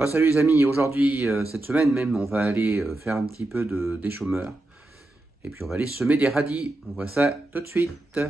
Ah, salut les amis, aujourd'hui, cette semaine même, on va aller faire un petit peu des chômeurs. Et puis on va aller semer des radis. On voit ça tout de suite.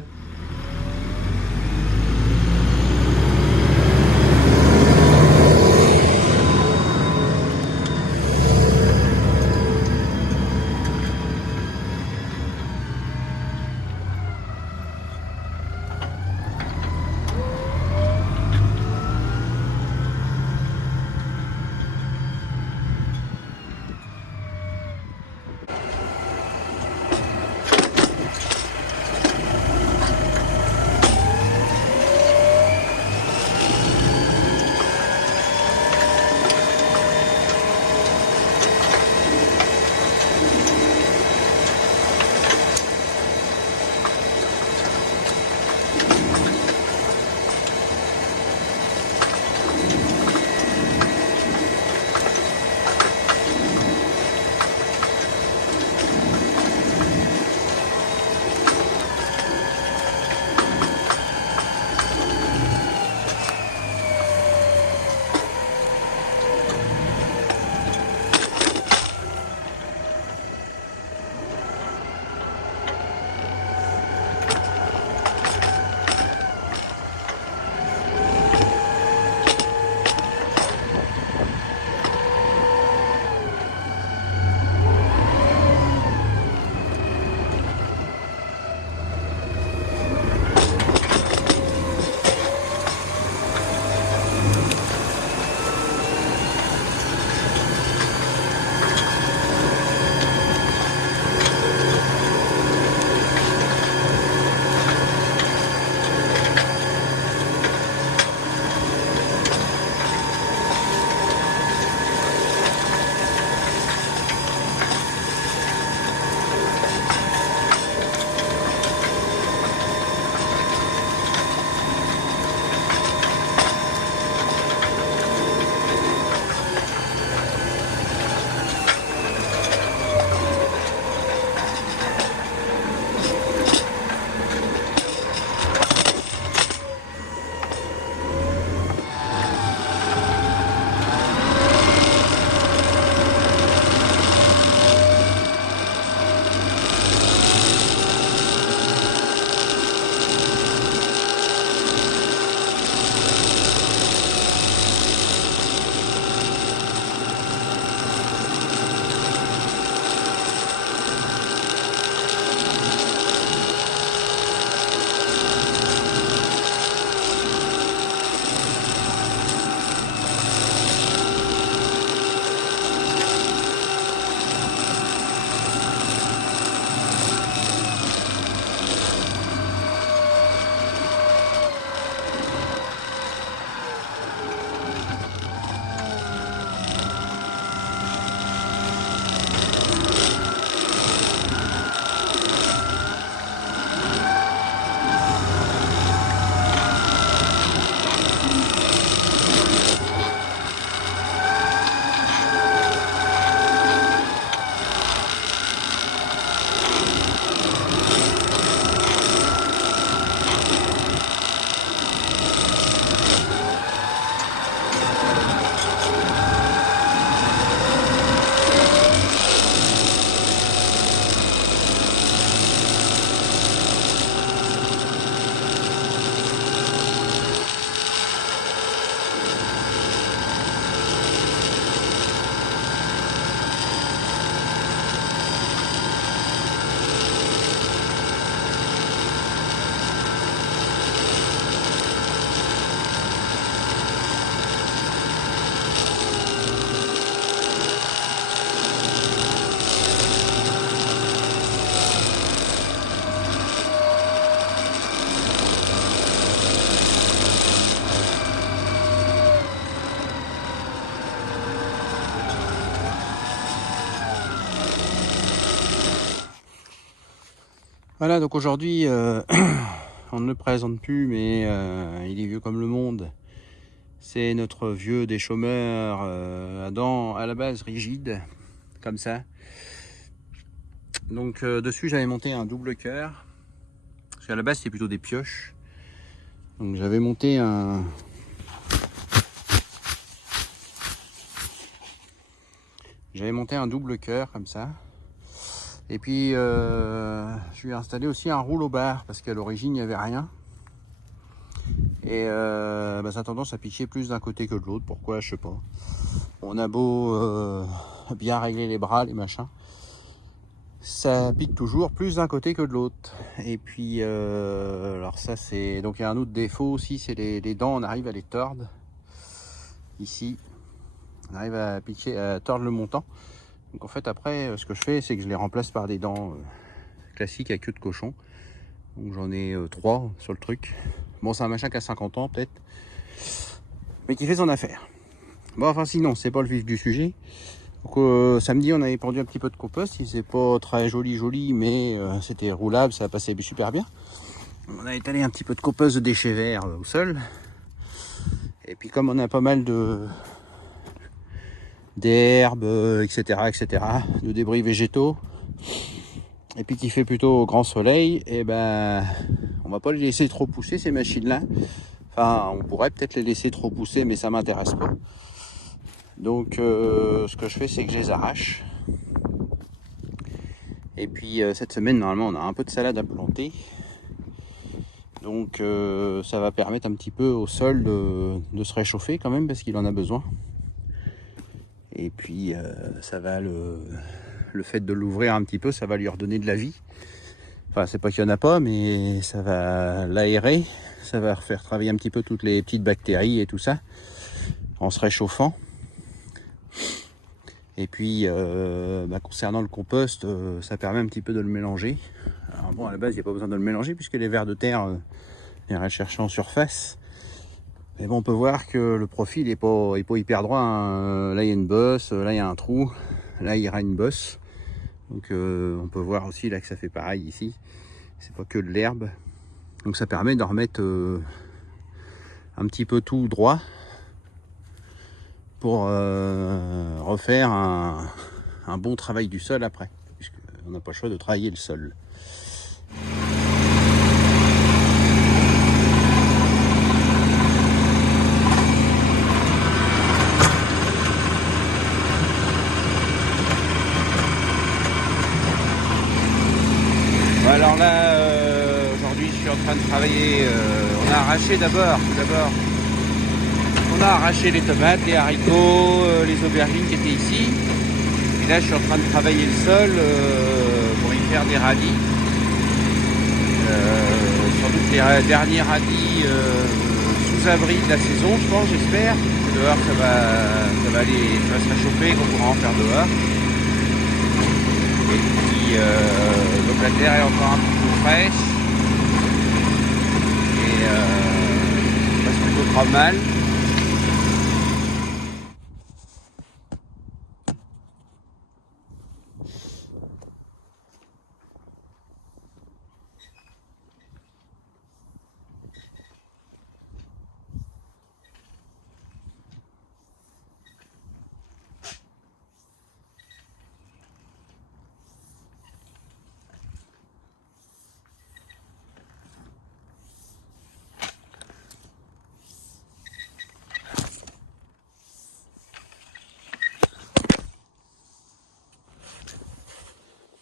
Voilà, donc aujourd'hui, on ne le présente plus, mais il est vieux comme le monde. C'est notre vieux des chômeurs, à dents à la base rigide, comme ça. Donc dessus, j'avais monté un double cœur, parce qu'à la base, c'était plutôt des pioches. Donc j'avais monté J'avais monté un double cœur comme ça. Et puis je lui ai installé aussi un rouleau bar parce qu'à l'origine il n'y avait rien. Et ça a tendance à piquer plus d'un côté que de l'autre. Pourquoi, je sais pas. On a beau bien régler les bras, les machins, ça pique toujours plus d'un côté que de l'autre. Et puis alors ça c'est donc il y a un autre défaut aussi, c'est les dents, on arrive à les tordre ici, on arrive à piquer, à tordre le montant. Donc en fait après ce que je fais, c'est que je les remplace par des dents classiques à queue de cochon. Donc j'en ai 3 sur le truc. Bon, c'est un machin qui a 50 ans peut-être, mais qui fait son affaire. Bon, enfin sinon c'est pas le vif du sujet. Donc samedi on avait pendu un petit peu de compost, il faisait pas très joli mais c'était roulable, ça passait super bien. On a étalé un petit peu de compost de déchets verts au sol. Et puis comme on a pas mal d'herbes, etc., de débris végétaux, et puis qu'il fait plutôt grand soleil, et ben on va pas les laisser trop pousser ces machines-là. Enfin, on pourrait peut-être les laisser trop pousser, mais ça m'intéresse pas. Donc ce que je fais, c'est que je les arrache. Et puis cette semaine, normalement, on a un peu de salade à planter. Donc ça va permettre un petit peu au sol de se réchauffer quand même, parce qu'il en a besoin. Et puis ça va le fait de l'ouvrir un petit peu, ça va lui redonner de la vie. Enfin, c'est pas qu'il n'y en a pas, mais ça va l'aérer. Ça va faire travailler un petit peu toutes les petites bactéries et tout ça, en se réchauffant. Et puis, concernant le compost, ça permet un petit peu de le mélanger. Alors bon, à la base, il n'y a pas besoin de le mélanger, puisque les vers de terre iraient chercher en surface. Mais bon, on peut voir que le profil n'est pas hyper droit, hein. Là, il y a une bosse, là, il y a un trou, là, il y aura une bosse. Donc, on peut voir aussi là que ça fait pareil ici. C'est pas que de l'herbe. Donc, ça permet de remettre un petit peu tout droit pour refaire un bon travail du sol après, puisqu'on n'a pas le choix de travailler le sol. Alors là, aujourd'hui, je suis en train de travailler. On a arraché d'abord. On a arraché les tomates, les haricots, les aubergines qui étaient ici. Et là, je suis en train de travailler le sol pour y faire des radis. Sans doute les derniers radis sous abri de la saison, je pense, j'espère. Dehors, ça va se réchauffer, qu'on pourra en faire dehors. Et puis, donc la terre est encore un peu fraîche. Et ça passe plutôt pas mal.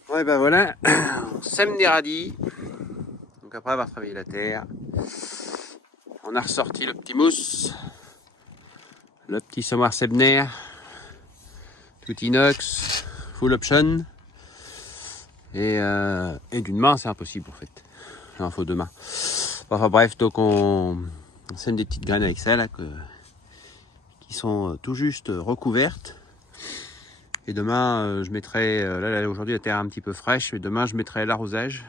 Ouais, ben voilà, on sème des radis. Donc après avoir travaillé la terre, on a ressorti le petit mousse, le petit semoir Sebner, tout inox, full option. Et d'une main, c'est impossible en fait. Il en faut 2 mains. Enfin bref, donc on sème des petites graines avec ça là, qui sont tout juste recouvertes. Et demain, je mettrai, là aujourd'hui la terre est un petit peu fraîche, et demain je mettrai l'arrosage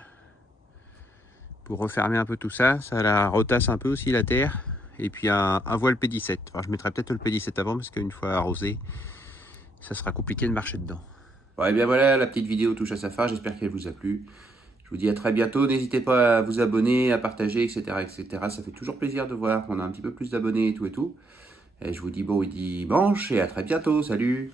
pour refermer un peu tout ça. Ça la retasse un peu aussi la terre. Et puis un voile P17. Enfin, je mettrai peut-être le P17 avant, parce qu'une fois arrosé, ça sera compliqué de marcher dedans. Bon, et bien voilà, la petite vidéo touche à sa fin, j'espère qu'elle vous a plu. Je vous dis à très bientôt, n'hésitez pas à vous abonner, à partager, etc. Ça fait toujours plaisir de voir qu'on a un petit peu plus d'abonnés et tout. Et je vous dis bon dimanche et à très bientôt, salut!